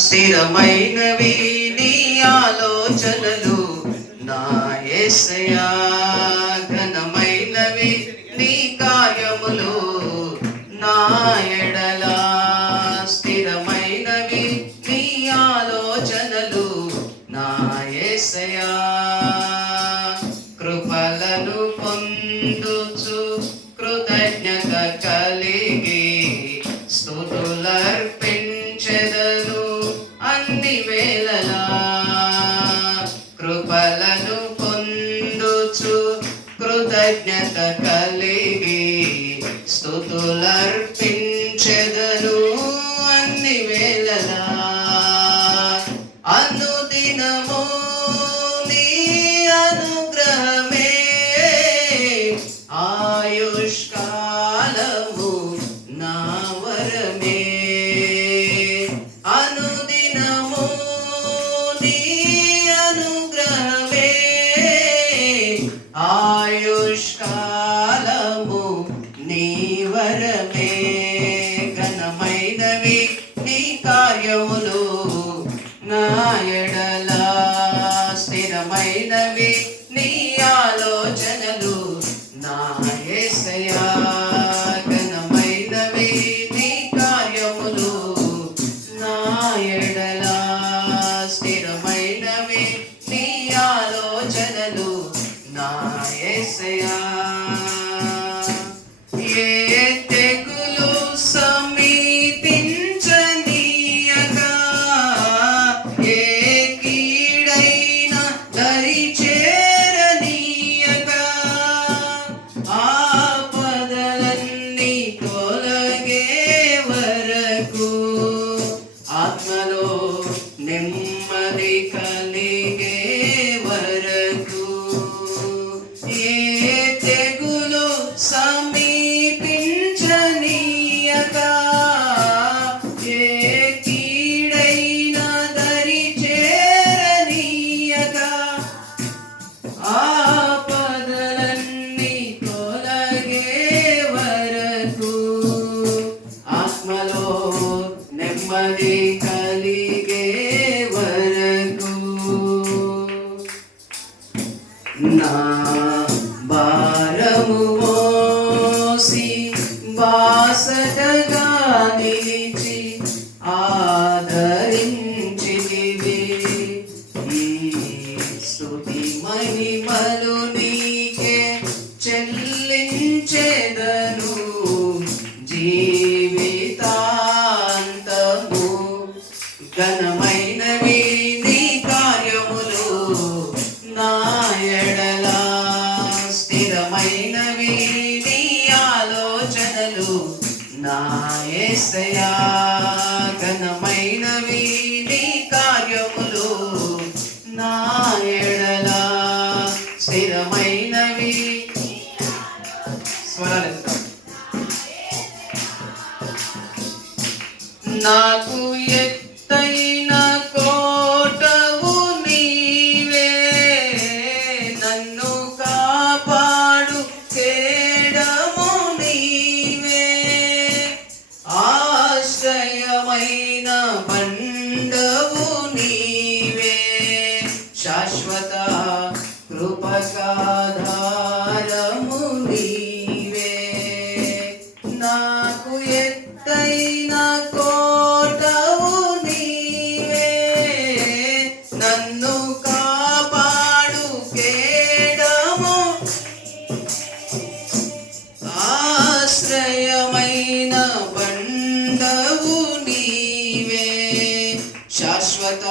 స్థిరమైనవి నీ ఆలోచనలు నా యేసయ్యా, ఘనమైనవి నీ కార్యములు నా ఎడల. స్థిరమైనవి నీ ఆలోచనలు నా యేసయ్యా, కృపలను పొందుచు కృతజ్ఞత కలిగి స్తుతులర్పించెదను అన్ని వేళలా. కృపలను పొందుచు కృతజ్ఞత కలిగి స్తుతులర్పించెదను అన్ని వేళలా. అనుదినము నీ అనుగ్రహమే ఆయుష్కాలము నా వరమే. అనుదినము నీ అనుగ్రహమే ఆయుష్కాలము నీ వరమే. ఘనమైనవి నీ కార్యములు నా ఎడల. స్థిరమైనవి నీ ఆలోచనలు నా యేసయ్యా, ఘనమైనవి నీ కార్యములు నా ఎడల. స్థిరమైనవి నీ ఆలోచనలు నా యేసయ్యా. ఏ తెగులు సమీపించనీయగా, ఏ కీడైన దరి చేరనీయగా, ఆపదలన్నీ తొలగే వరకు ఆత్మలో నెమ్మది కలిగే వరకు. ఏ తెగులు సమీపించనీయగా, ఏ కీడైన దరి చేరనీయగా, ఆపదలన్నీ తొలగే వరకు ఆత్మలో నెమ్మది కలిగే వరకు. నా భారము మోసి బాసటగా నిలిచి ఆదరించితివి. ఈ స్తుతి మహిమలు నీకే చెల్లించెదను జీవితాంతము. ఘనమైనవి నీ కార్యములు నా ఎడల. స్థిరమైనవి నీ ఆలోచనలు నా యేసయ్యా, ఘనమైనవి నీ కార్యములు నా ఎడల. స్థిరమైనవి స్వరాలు. నాకు ఎత్తైన కోటవు నీవే, నన్ను కాపాడు కేడము నీవే. ఆశ్రయమైన బండవు నీవే, శాశ్వత కృపకాధారము నీవే. నాకు ఎత్తైన కోటవు నీవే, నన్ను కాపాడు కేడము. ఆశ్రయమైన బండవు నీవే, శాశ్వత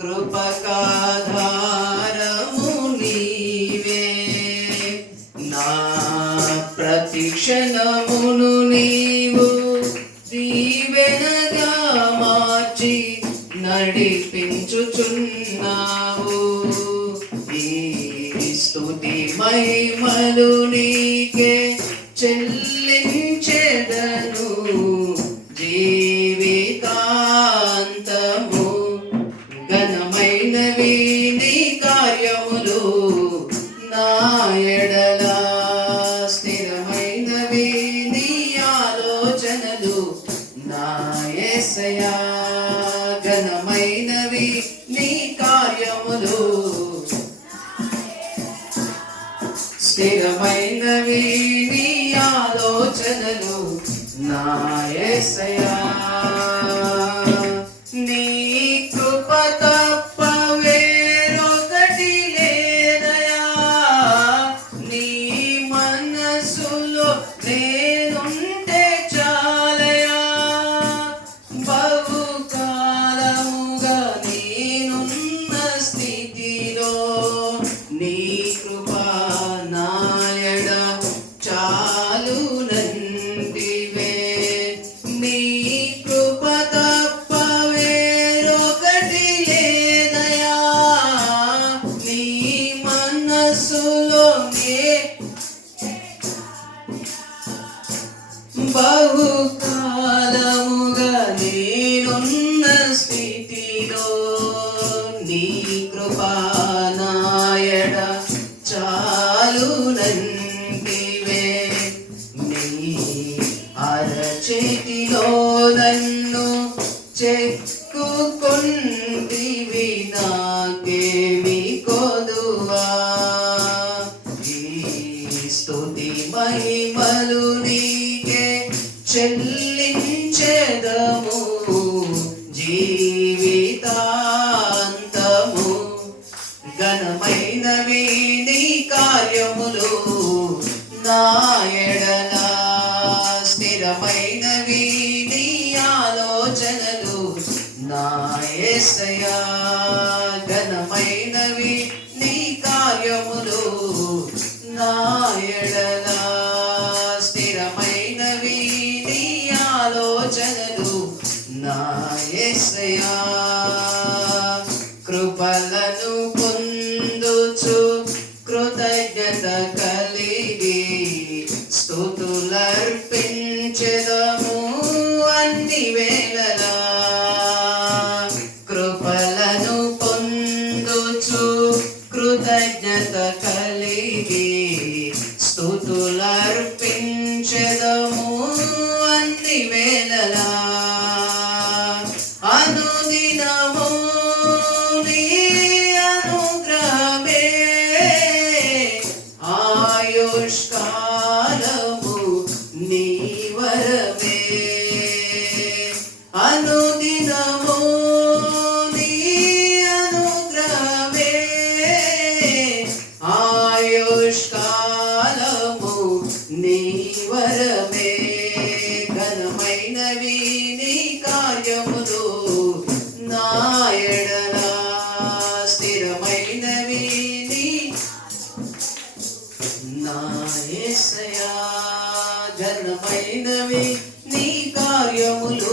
కృపకాధారము నీవే. నా ప్రతిక్షణమును నీవు దీవెనగా మార్చి నడిపించుచున్నావు. ఈ స్తుతి మహిమలు నీకే చెల్లించెదను జీవితాంతము. ఘనమైనవి నీ కార్యములు నా ఎడల. స్థిరమైనవి నీ ఆలోచనలు నా యేసయ్యా, స్థిరమైనవి నీ ఆలోచనలు నా యేసయ్యా. నీ కృప తప్ప వేరొకటి లేదయా, నీ మనసులో నేనుంటే చాలయా. బహుకాలముగా నేనున్న స్థితిలో నీ కృప నాయడ చాలునంటివే. నీ కృప తప్ప వేరొకటి లేదయా, నీ మనసులో బహుకాలముగా నేనున్న స్థితిలో నీ కృప నాయడ చాలునంటివే. నీ అరచేతిలో నన్ను చెక్కుకొంటివి, నాకేమి కొదువా. ఈ స్తుతి మహిమలు నీకే చెల్లించెదము జీవితాంతము. ఘనమైనవి నీ కార్యములు నా ఎడల, స్థిరమైనవి నీ ఆలోచనలు నా యేసయ్యా. ఘనమైనవి నీ కార్యములు నా ఎడల, స్థిరమైనవి నీ ఆలోచనలు నా యేసయ్యా. కృపలను పొందుచు కృతజ్ఞత కలిగి స్తుతులర్పించెదము అన్ని వేళలా. కృపలను పొందుచు కృతజ్ఞత కలిగి స్తుతులర్పించెదము అన్ని వేళలా. అనుదినము నీ అనుగ్రహమే ఆయుష్కాలము నీ వరమే. అనుదినము నీ అనుగ్రహమే ఆయుష్కాలము నీ వరమే. ఘనమైనవి నీ కార్యములు నా ఎడల, స్థిరమైనవి నీ నా యేసయ్యా. ఘనమైనవి నీ కార్యములు